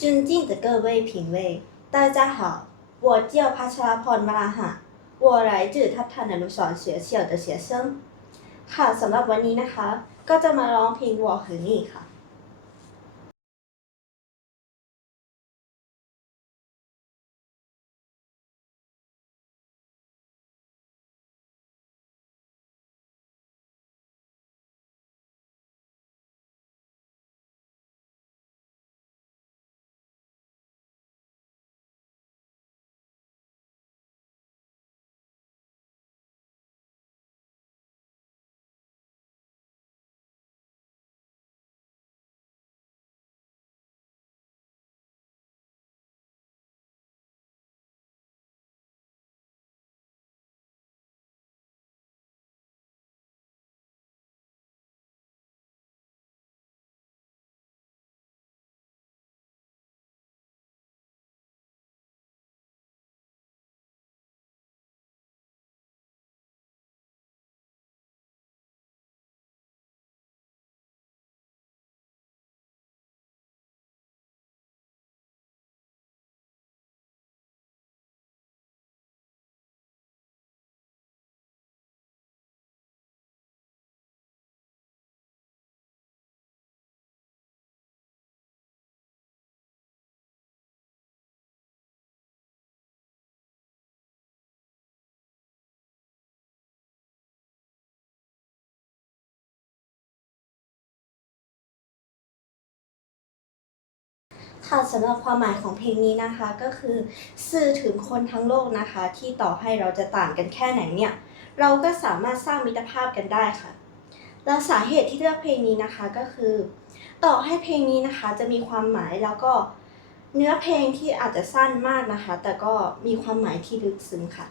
尊敬的各位评委，大家好，我叫พัชรพรวราหะ我来自ทัพทันอนุสรณ์学校的学生ค่ะสำหรับวันนี้นะคะ ก็จะมาร้องเพลงวอหือนี่ค่ะ ค่ะสำหรับความหมายของเพลงนี้นะคะก็คือ สื่อถึงคนทั้งโลกนะคะ ที่ต่อให้เราจะต่างกันแค่ไหนเนี่ย เราก็สามารถสร้างมิตรภาพกันได้ค่ะ และสาเหตุที่เลือกเพลงนี้นะคะก็คือ ต่อให้เพลงนี้นะคะจะมีความหมายแล้วก็เนื้อเพลงที่อาจจะสั้นมากนะคะ แต่ก็มีความหมายที่ลึกซึ้งค่ะ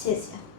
谢谢